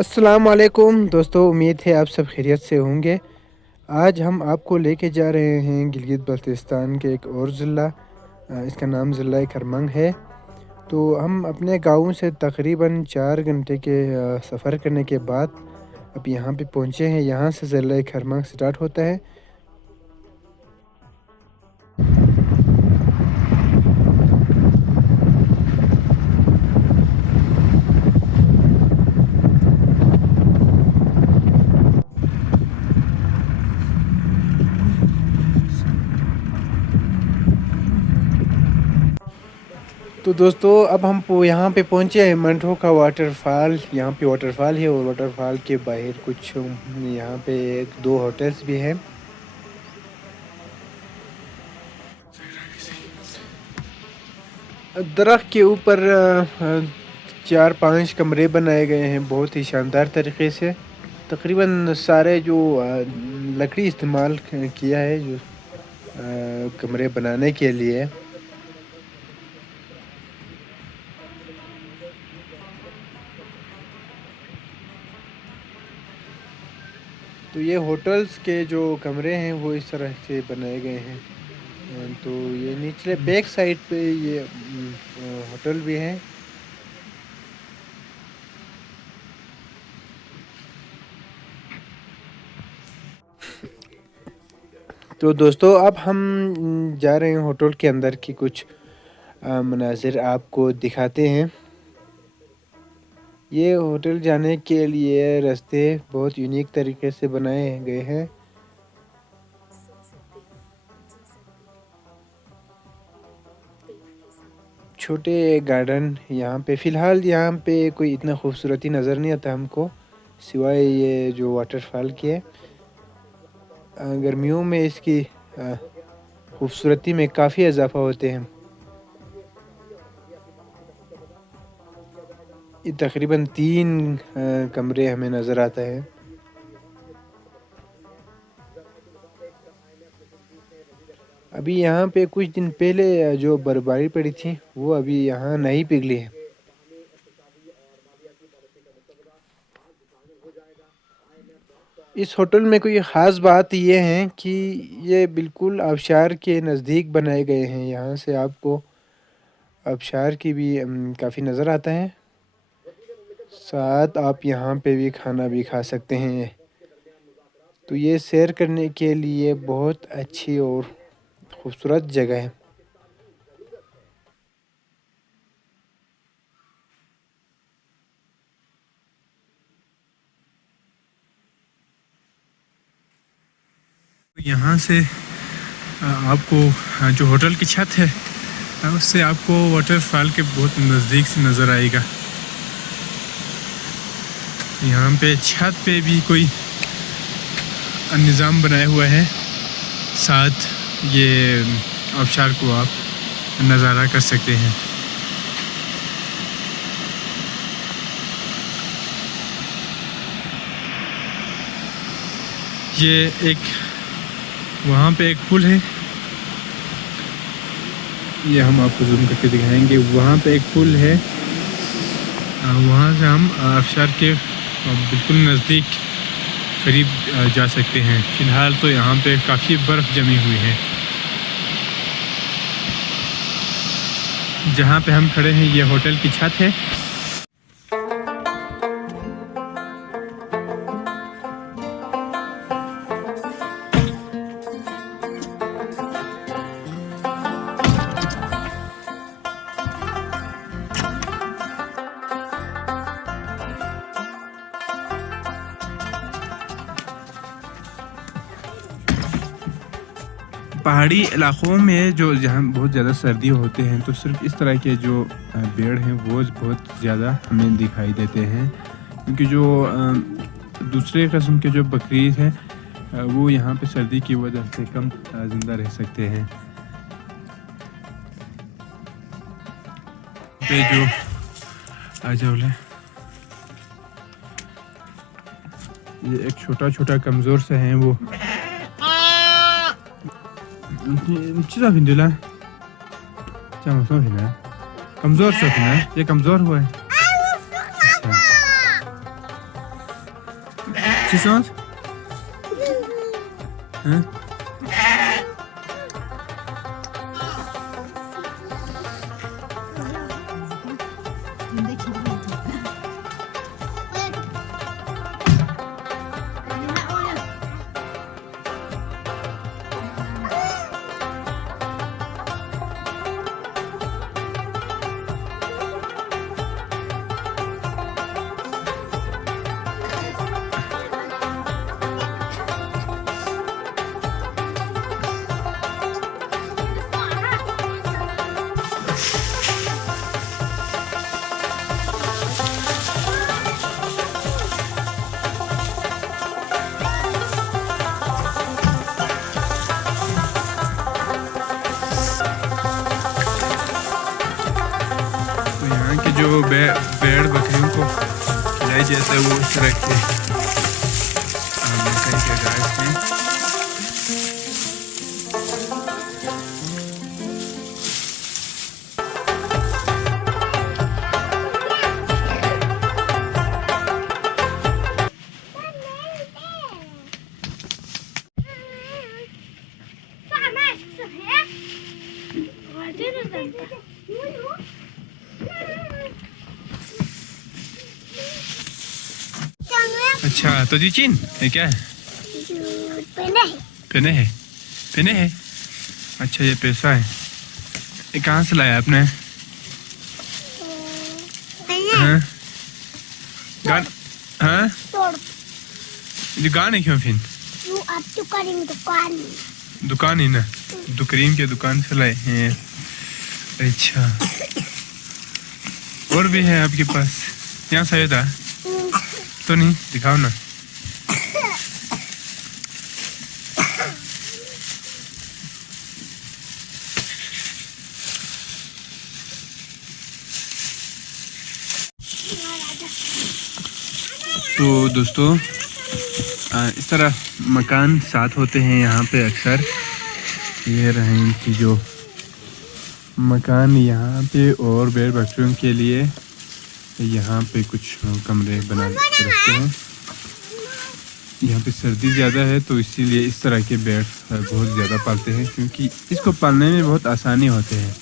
अस्सलाम वालेकुम दोस्तों, उम्मीद है आप सब खैरियत से होंगे। आज हम आपको लेके जा रहे हैं गिलगित बल्तिस्तान के एक और ज़िला, इसका नाम ज़िला खरमंग है। तो हम अपने गाँव से तकरीबन 4 घंटे के सफ़र करने के बाद अब यहाँ पे पहुँचे हैं। यहाँ से ज़िला खरमंग स्टार्ट होता है। तो दोस्तों, अब हम यहाँ पे पहुँचे हैं मंठो का वाटरफॉल। यहाँ पे वाटरफॉल है और वाटरफॉल के बाहर कुछ यहाँ पे 1-2 होटल्स भी हैं। दरख्त के ऊपर 4-5 कमरे बनाए गए हैं बहुत ही शानदार तरीके से। तकरीबन सारे जो लकड़ी इस्तेमाल किया है जो कमरे बनाने के लिए। तो ये होटल्स के जो कमरे हैं वो इस तरह से बनाए गए हैं। तो ये निचले बैक साइड पे ये होटल भी है। तो दोस्तों, अब हम जा रहे हैं होटल के अंदर की कुछ मनाज़िर आपको दिखाते हैं। ये होटल जाने के लिए रास्ते बहुत यूनिक तरीके से बनाए गए हैं। छोटे गार्डन यहाँ पे फ़िलहाल यहाँ पे कोई इतना खूबसूरती नज़र नहीं आता हमको, सिवाय ये जो वाटरफॉल की है। गर्मियों में इसकी खूबसूरती में काफ़ी इजाफा होते हैं। ये तकरीबन 3 कमरे हमें नज़र आता है। अभी यहाँ पे कुछ दिन पहले जो बर्फबारी पड़ी थी वो अभी यहाँ नहीं पिघली है। इस होटल में कोई ख़ास बात ये है कि ये बिल्कुल आबशार के नज़दीक बनाए गए हैं। यहाँ से आपको आबशार की भी काफ़ी नज़र आता है। साथ आप यहाँ पे भी खाना भी खा सकते हैं। तो ये सैर करने के लिए बहुत अच्छी और खूबसूरत जगह है। यहाँ से आपको जो होटल की छत है उससे आपको वाटरफॉल के बहुत नज़दीक से नज़र आएगा। यहाँ पे छत पे भी कोई निज़ाम बनाया हुआ है, साथ ये आबशार को आप नज़ारा कर सकते हैं। ये एक वहाँ पे एक पुल है, ये हम आपको जूम करके दिखाएंगे। वहाँ पे एक पुल है, वहाँ से हम आबशार के बिल्कुल नज़दीक करीब जा सकते हैं। फ़िलहाल तो यहाँ पे काफ़ी बर्फ़ जमी हुई है। जहाँ पे हम खड़े हैं ये होटल की छत है। पहाड़ी इलाक़ों में जो जहाँ बहुत ज़्यादा सर्दी होते हैं तो सिर्फ इस तरह के जो पेड़ हैं वो बहुत ज़्यादा हमें दिखाई देते हैं, क्योंकि जो दूसरे किस्म के जो बकरी हैं वो यहाँ पे सर्दी की वजह से कम ज़िंदा रह सकते हैं। पे जो आजावले ये एक छोटा छोटा कमज़ोर से हैं वो कमज़ोर से है, ये कमज़ोर हुआ है। अच्छा। Chisos? Huh? तो यहाँ के जो भेड़ बकरियों को खिलाई जाता है वो इस तरह के मकई के घास हैं। अच्छा तो जी चीन ये क्या है? पेने है। पेने है। अच्छा ये पैसा है। ये कहाँ से लाया आपने? हाँ? गान हाँ? ये गाने क्यों फिर? दुकान ही ना करीम के दुकान से लाए हैं। अच्छा और भी है आपके पास? यहाँ से था तो नहीं दिखाओ ना। तो दोस्तों इस तरह मकान साथ होते हैं यहाँ पे अक्सर। ये रहे इनकी जो मकान यहाँ पे और भेड़ बकरियों के लिए यहाँ पे कुछ कमरे बना के रखते हैं। यहाँ पे सर्दी ज़्यादा है तो इसीलिए इस तरह के भेड़ बहुत ज़्यादा पालते हैं क्योंकि इसको पालने में बहुत आसानी होते हैं।